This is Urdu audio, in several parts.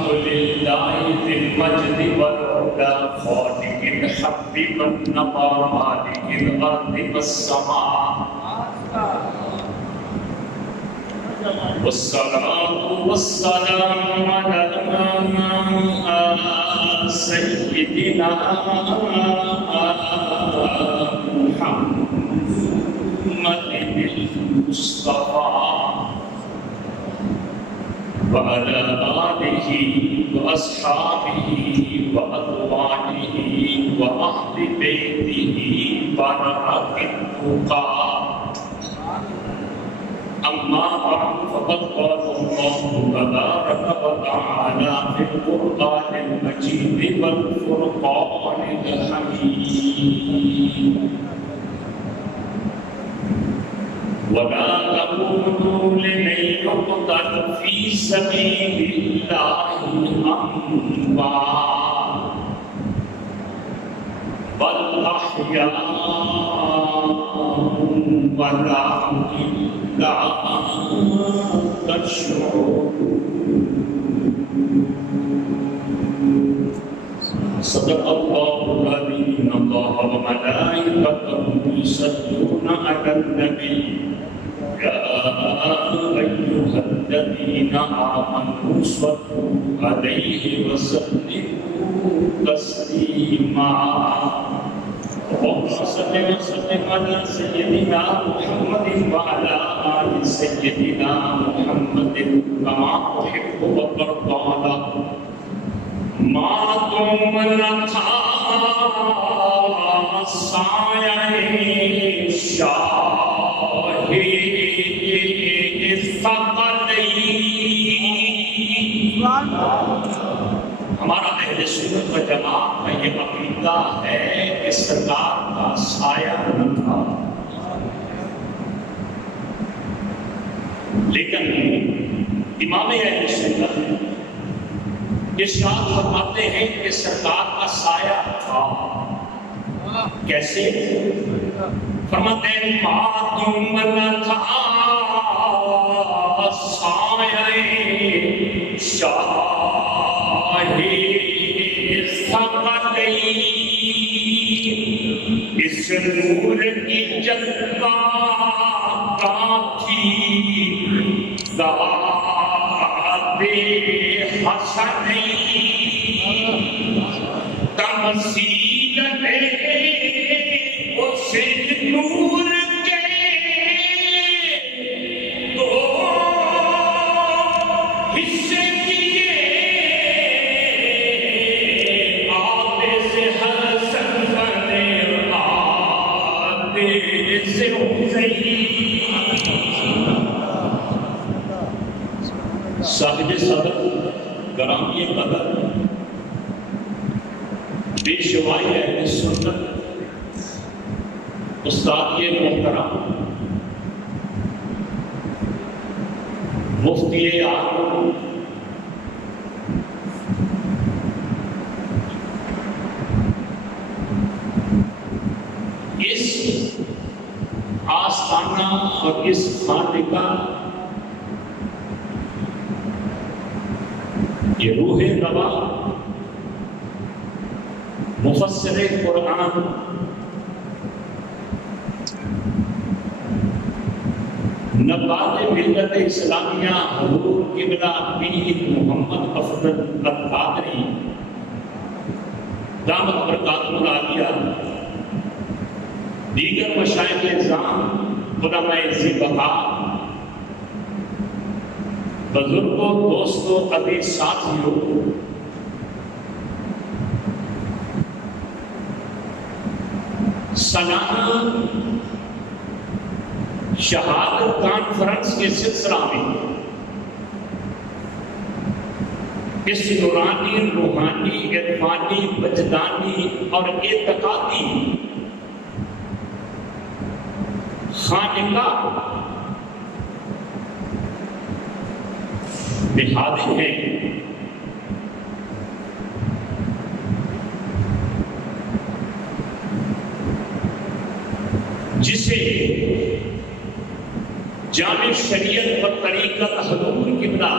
الحمد لله ذي المجد والعلا خالق الحب والنقى مالك الأرض والسماء والصلاة والسلام على سيدنا محمد المصطفى وعلى آله وأصحابه وأزواجه وأهل بيته بركة التقى أما بعد فقد قال الله تبارك وتعالى في القرآن المجيد والفرقان الحميد ولا تقولوا لمن يقتل في سبيل الله أموات بل أحياء ولكن لا تشعرون. صدق الله العظيم. إن الله وملائكته يصلون على النبي يا أيها الذين آمنوا صلوا عليه وسلموا تسليما. اللهم صل وسلم على سيدنا محمد وعلى آل سيدنا محمد كما تحب وترضى. ما تم نتھا سایہ شاہی ہمارا اہل سنت و جماعت کا یہ عقیدہ ہے کہ سرکار کا سایہ نہ تھا، لیکن امام اہل سنت ارشاد فرماتے ہیں کہ سرکار کا سایہ تھا. کیسے؟ فرماتے ہیں ماتم نہ تھا سایہ شاہی ثقلین، اس نور کی جلوہ کا تھی ذات حسنین، تمثیل اس نور کے دو حصے کیے، آدھے سے حسن بنے آدھے سے حسین. صاحب صدر گرامی قدر پیشوائی اہل سنت استاد محترم مفتی اعظم اس آستانہ اور اس خانقاہ یہ روح روا مفسر قرآن نبات ملت اسلامیہ حضور قبلہ پیر محمد افضل القادری دامت برکاتہ العالیہ، دیگر مشائخ اعظام، علماء ذی-بقا، بزرگوں، دوستوں، عزیز ساتھیوں، سالانہ شہادت کانفرنس کے سلسلہ میں اس نورانی، روحانی، عرفانی، وجدانی اور اعتقادی خانقاہ میں حاضر ہیں. جسے جامع شریعت و طریقت حضور قبلہ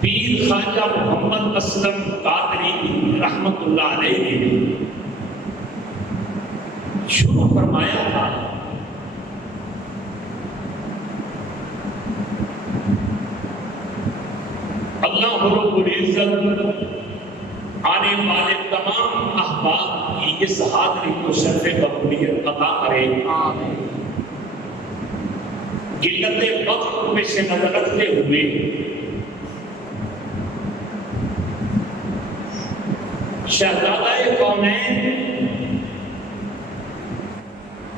پیر خواجہ محمد اسلم قادری رحمت اللہ علیہ نے شروع فرمایا تھا اللہ رب العزت آنے والے تمام احباب کی اس حاضری کو شرف قبولیت عطا کرے. قلت وقت کو پیش نظر رکھتے ہوئے شہزادہ کونین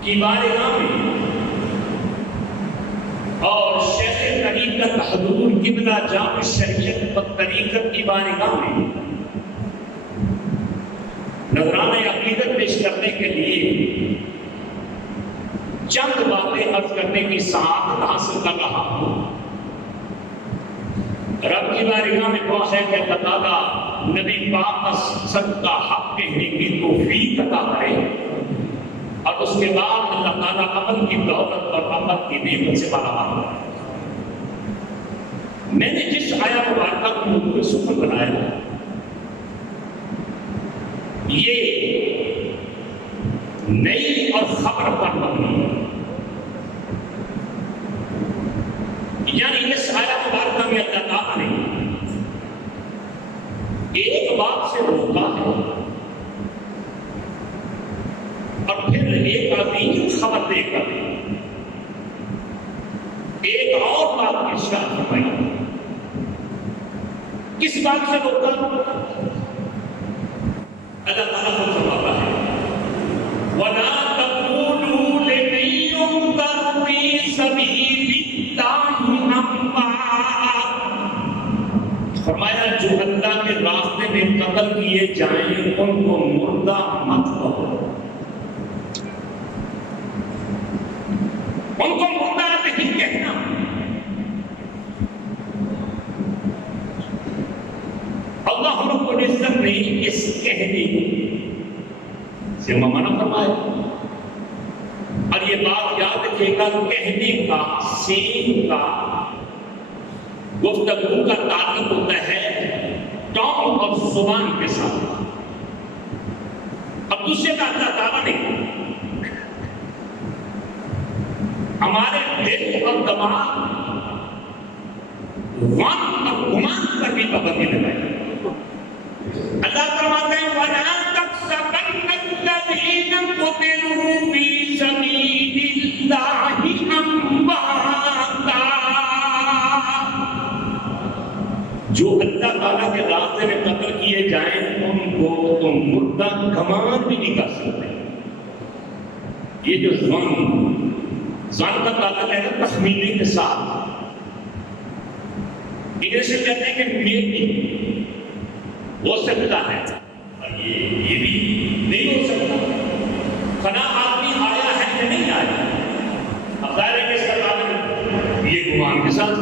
کی بارگاہ میں اور شیخ طریقت حضور قبلہ جامع شریعت و طریقت کی بارگاہ میں نذرانہ عقیدت پیش کرنے کے لیے چند باتیں عرض کرنے کی سعادت حاصل کر رہا ہوں. رب کی بارگاہ میں دعا ہے کہ اللہ تعالیٰ نبی پاک کا صدقہ حق کہنے کی توفیق عطا کرے اور اس کے بعد اللہ تعالیٰ عمل کی دولت اور عمل کی نعمت سے مالا کرے. میں نے جس آیت مبارکہ کو موضوع سخن بنایا یہ نئی اور خبر پر مبنی ہے. یعنی اس آیت مبارکہ میں اللہ تعالیٰ نے ایک بات سے روکا ہے اور پھر ایک عظیم خبر دے کر ایک اور بات ارشاد فرمائی. کس بات سے روکا؟ اللہ تعالیٰ کو فرماتا ہے وَلَا تَقُولُوا لِمَن يُقْتَلُ فِي سَبِيلِ اللَّهِ أَمْوَاتٌ. فرمایا جو اللہ کے راستے میں قتل کیے جائیں ان کو مردہ مت کہو، ان کو مردہ نہیں کہنا. اللہ رب العزت نے اس کہنے سے منع فرمایا. اور یہ بات یاد رکھے گا کہنے کا سین کا گفتگو کا تعلق ہوتا ہے ٹون اور زبان کے ساتھ. اب دوسرے کا اللہ تعالیٰ نے ہمارے دل اور دماغ وہم اور گمان پر بھی پابندی لگائی. اللہ فرماتے ہیں وَلَا تَحْسَبَنَّ الَّذِينَ قُتِلُوا فِي سَبِيلِ اللَّهِ أَمْوَاتًا. جو اللہ تعالیٰ کے راستے میں قتل کیے جائیں ان کو تم مردہ گمان بھی نہیں کر سکتے. یہ جو ظن کا تعلق ہے نا تخمینے کے ساتھ، انگلش میں کہتے ہیں کہ میبی ہو سکتا ہے اور یہ بھی نہیں ہو سکتا. فنا آدمی آیا ہے یا نہیں آیا، اب ظاہر ہے کہ اس کا تعلق یہ گمان کے ساتھ.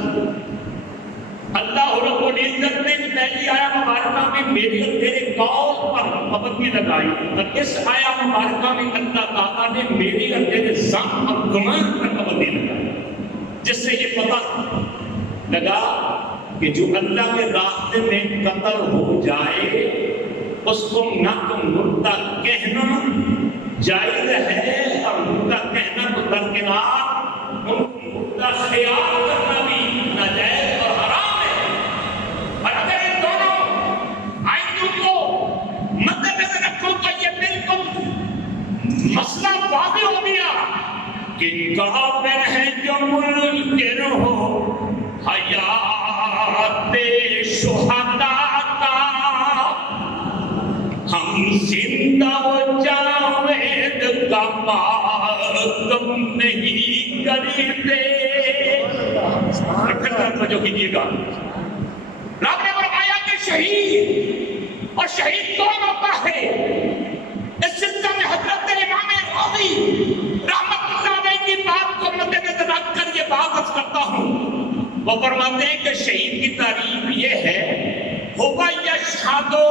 اللہ رب العزت نے پہلی آیا مبارکہ میں میری اور تیرے قول پر پابندی لگائی اور اس آیا مبارکہ میں اللہ تعالیٰ نے میری اور تیرے ظن اور گمان پر پابندی لگائی، جس سے یہ پتہ لگا کہ جو اللہ کے راستے میں قتل ہو جائے اس کو نہ تو مردہ کہنا جائز ہے اور مردہ کہنا تو درکنار، ان کو مردہ خیال کرنا بھی ناجائز اور حرام ہے. اور اگر ان دونوں آئندوں کو مد نظر رکھو تو یہ بالکل مسئلہ واضح ہو گیا کہ کافر ہے جو منکر ہو حیات شہداء کا، ہم زندہ و جاوید کا ماتم نہیں کرتے. جو کیجیے گا رب نے فرمایا کہ شہید اور شہید کون ہوتا ہے. اس سلسلے میں حضرت امام راضی رحمت اللہ علیہ کی بات کو مد نظر رکھ کر یہ بات عرض کرتا ہوں. وہ فرماتے ہیں کہ شہید کی تعریف یہ ہے ہوگا یشہدو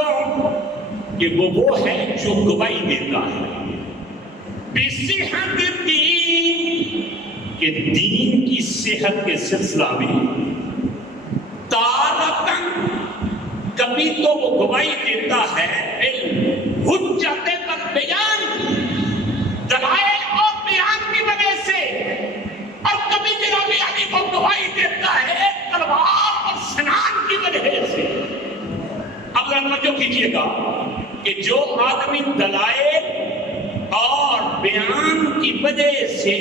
کہ وہ ہے جو گواہی دیتا ہے بصحت الدین کہ دین کی صحت کے سلسلہ میں تارتن کبھی تو وہ گواہی دیتا ہے بالحجت والبیان، دلائل اور بیان کی وجہ سے، اور کبھی جناب علی کو گواہی دیتا ہے تلوار اور سنان کی وجہ سے۔ اب توجہ کیجیے گا کہ جو آدمی دلائل اور بیان کی وجہ سے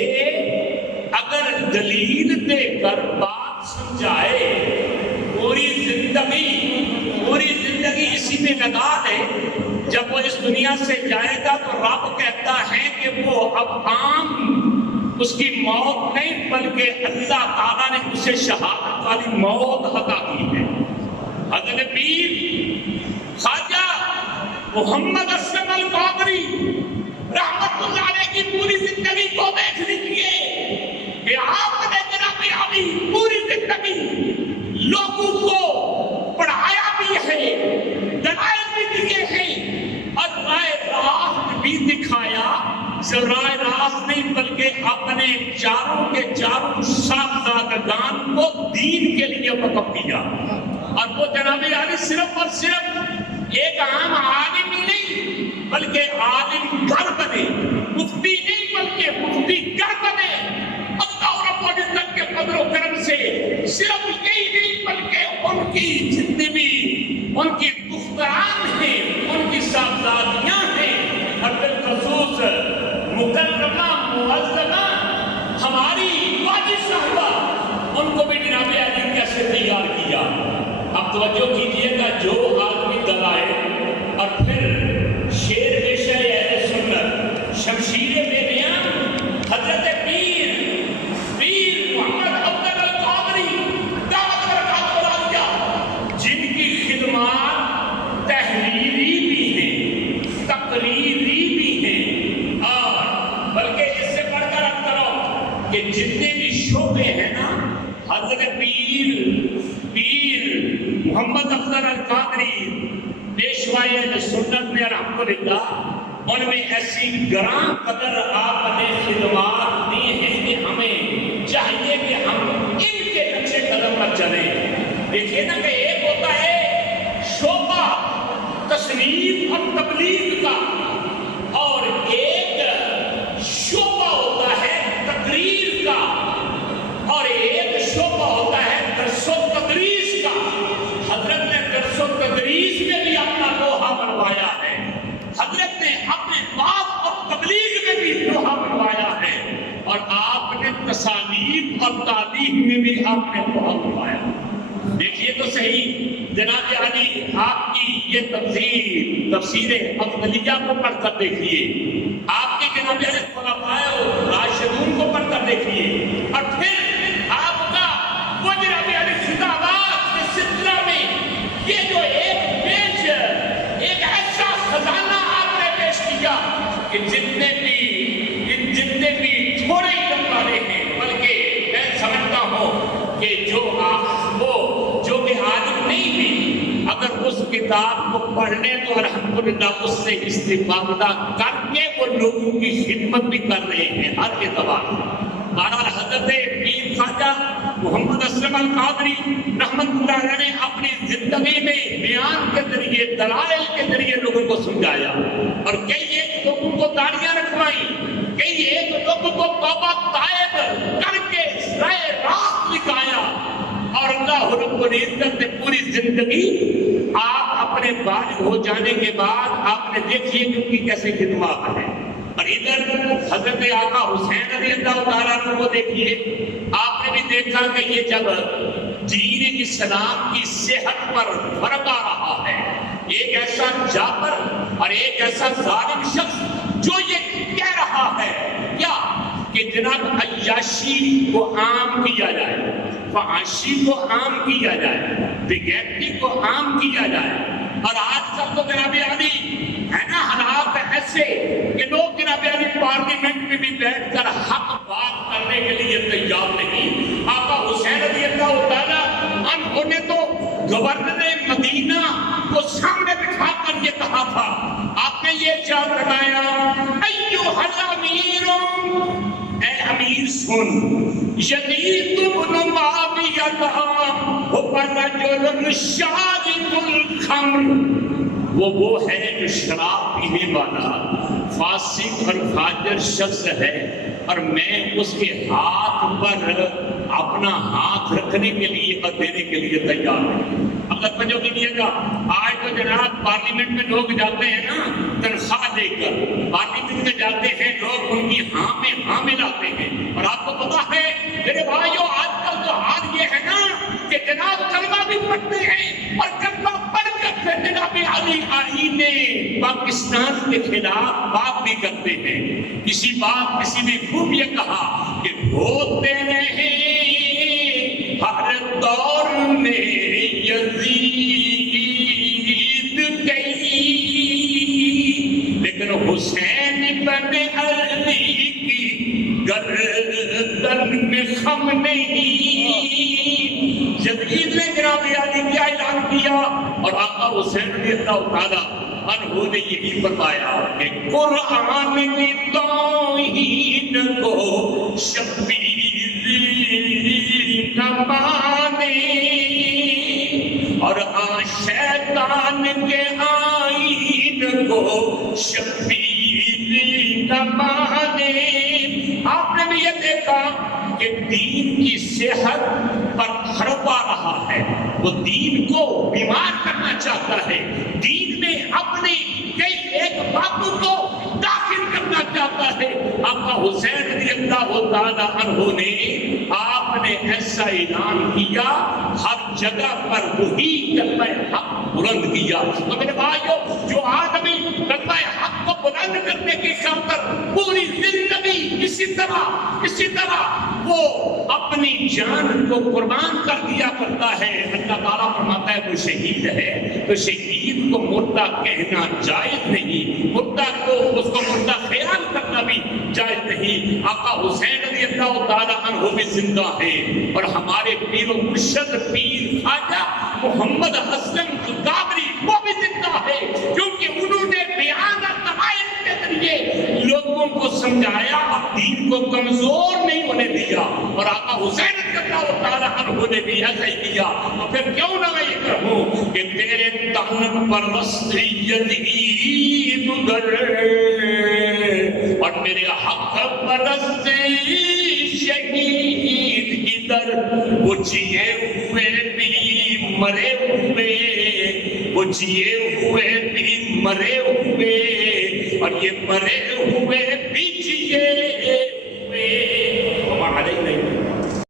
اگر دلیل دے کر بات سمجھائے، پوری زندگی اسی میں لگا دے، جب وہ اس دنیا سے جائے گا تو رب کہتا ہے کہ وہ اب عام اس کی موت نہیں بلکہ اللہ تعالیٰ نے اسے شہادت والی موت عطا کی ہے۔ حضرت پیر خواجہ محمد اسلم القادری رحمت اللہ علیہ کی پوری زندگی کو دیکھ لیجیے کہ آپ نے جناب علی پوری زندگی لوگوں کو پڑھایا بھی ہے، دلائل بھی دیے ہیں اور رائے راست بھی دکھایا۔ رائے راست نہیں بلکہ اپنے چاروں کے چاروں صاحبزادگان کو دین کے لیے وقف کیا، اور وہ جناب علی صرف اور صرف ایک عام عالم ہی نہیں بلکہ عالم گھر بنے، مفتی نہیں بلکہ مفتی گھر بنے۔ اللہ رب العزت کے فضل و کرم سے صرف یہی نہیں بلکہ ان کی جتنی بھی ان کی دختران ہیں، ان کی صاحبزادیاں ہیں، اور بالخصوص مکرمہ معظمہ ہماری واجد صاحبہ، ان کو بھی جناب علی کیسے تیار کیا۔ اب توجہ کیجئے گا، جو آدمی دلائل اور پھر شیر پیشہ اہل سنت، شمشیر بے بیان، حضرت پیر محمد افضل القادری دعوت برکات العالیہ، جن کی خدمات تحریری بھی ہیں، تقریری بھی ہیں، اور بلکہ اس سے بڑھ کر اب کرو کہ جتنے بھی شعبے ہیں نا، حضرت پیر محمد افضل القادری پیشوائے اہل سنت نے الحمدللہ ان میں ایسی گراں قدر آپ نے خدمات دی ہیں کہ ہمیں چاہیے کہ ہم ان کے نقشے قدم پر چلیں۔ دیکھیے نا کہ ایک ہوتا ہے شعبہ تصنیف اور تبلیغ کا، اور ایک شعبہ ہوتا ہے تقریر کا، اور ایک شعبہ ہوتا ہے درس و تدریس کا۔ حضرت نے درس و تدریس میں بھی اپنا لوہا منوایا ہے، حضرت نے اپنے بات اور تبلیغ میں بھی لوہا منوایا ہے، اور آپ نے تصانیف اور تعلیم میں بھی آپ نے لوہا منوایا۔ دیکھیے تو صحیح جناب علی، آپ کی یہ تفسیر افضلیہ کو پڑھ کر دیکھیے، آپ کے جناب علی خلفائے راشدون کو پڑھ کر دیکھیے، اور پھر آپ کا وہ جناب علی خطابات کے سلسلہ میں یہ جو ایک ایسا خزانہ آپ نے پیش کیا کہ جتنے بھی تھوڑے علم والے ہیں، بلکہ میں سمجھتا ہوں کہ جو کہ عالم نہیں بھی، اگر اس کتاب کو پڑھ لیں تو الحمدللہ اس سے استفادہ کر کے وہ لوگوں کی خدمت بھی کر رہے ہیں ہر اعتبار سے۔ بہرحال حضرت پیر خواجہ محمد اسلم القادری رحمت اللہ علیہ نے اپنی زندگی میں بیان کے ذریعے، دلائل کے ذریعے لوگوں کو سمجھایا، اور کئی ایک لوگوں کو داڑیاں رکھوائیں، کئی ایک لوگوں کو توبہ طائب کر کے رائے راست دکھایا، اور اللہ رب العزت نے پوری زندگی آپ اپنے بالغ ہو جانے کے بعد آپ نے دیکھیے کہ ان کی کیسے خدمات ہیں۔ اور ادھر حضرت آقا حسین رضی اللہ تعالیٰ عنہ کو دیکھیے، آپ نے بھی دیکھا کہ یہ جب دین اسلام کی صحت پر فرق آ رہا ہے، ایک ایسا جابر اور ایک ایسا ظالم شخص جو یہ کہہ رہا ہے کیا کہ جناب عیاشی کو عام کیا جائے، فحاشی کو عام کیا جائے، بغیرتی کو عام کیا جائے، اور آج کل تو جناب علی ہے نا حالات ایسے کہ لوگ جناب علی پارلیمنٹ میں بھی بیٹھ کر حق بات کرنے کے لیے تیار نہیں۔ آقا حسین رضی اللہ تعالیٰ عنہ نے تو گورنر مدینہ کو سامنے بٹھا کر یہ کہا تھا، آپ نے یہ کیا فرمایا، ایھا الامیر، اے امیر سن، یزید بن معاویہ رجل شارب الخمر، وہ ہے جو شراب پینے والا فاسق اور فاجر شخص ہے، اور میں اس کے ہاتھ پر اپنا ہاتھ رکھنے کے لیے اور دینے کے لیے تیار ہوں۔ اگر توجہ کیجیے گا، آج تو جناب پارلیمنٹ میں لوگ جاتے ہیں نا تنخواہ دے کر، پارلیمنٹ میں جاتے ہیں لوگ، ان کی ہاں میں ہاں ملاتے ہیں، اور آپ کو پتا ہے میرے بھائیو آج کل تو حال یہ ہے نا کہ جناب کلمہ بھی پڑھتے ہیں، اور کلمہ پڑھ کر پھر جناب علی آئین پاکستان کے خلاف بات بھی کرتے ہیں۔ کسی نے خوب یہ کہا کہ ہوتے رہے ہر دور میں یزید کئی، لیکن حسین بن علی کی گردن میں خم نہیں۔ یزید نے جناب علی کیا اعلان کیا، اور آقا حسین رضی اللہ تعالیٰ عنہ نے یہی فرمایا کہ قرآن کی توہین کو شبیر نہ مانے، اور شیطان کے آئین کو شبیر نہ مانے۔ آپ نے بھی یہ دیکھا کہ دین کی صحت پر ہڑپا رہا ہے، وہ دین کو بیمار کرنا چاہتا ہے، دین میں اپنی کئی ایک باتوں کو داخل کرنا چاہتا ہے۔ آقا حسین رضی اللہ تعالیٰ عنہ نے آپ نے ایسا اعلان کیا، ہر جگہ پر وہی کلمہ حق بلند کیا۔ تو میرے بھائیو، جو آدمی کلمہ حق کو بلند کرنے کی خاطر پوری زندگی اسی طرح وہ اپنی جان کو قربان کر دیا کرتا ہے، اللہ تعالیٰ فرماتا ہے وہ شہید ہے، تو شہید کو مردہ کہنا جائز نہیں، مردہ کو اس کو مردہ خیال کرنا بھی جائز نہیں۔ آقا حسین رضی اللہ تعالیٰ عنہ بھی زندہ ہے، اور ہمارے پیر و مرشد پیر خواجہ محمد حسن القادری وہ بھی زندہ ہے، کیونکہ انہوں نے بیان اور تمائل کے ذریعے لوگوں کو سمجھایا اور دین کو کمزور نہیں ہونے دیا، اور آقا حسین رضی اللہ تعالیٰ عنہ نے بھی ایسا ہی کیا۔ تو پھر کیوں نہ میں یہ کہوں کہ تیرے تن پر رستی یزید گر، اور میرے حق پرستی شہید ادھر، وہ جیے ہوئے بھی مرے ہوئے، وہ جیے ہوئے بھی مرے ہوئے، اور یہ مرے ہوئے بھی جیے ہوئے۔ وما علینا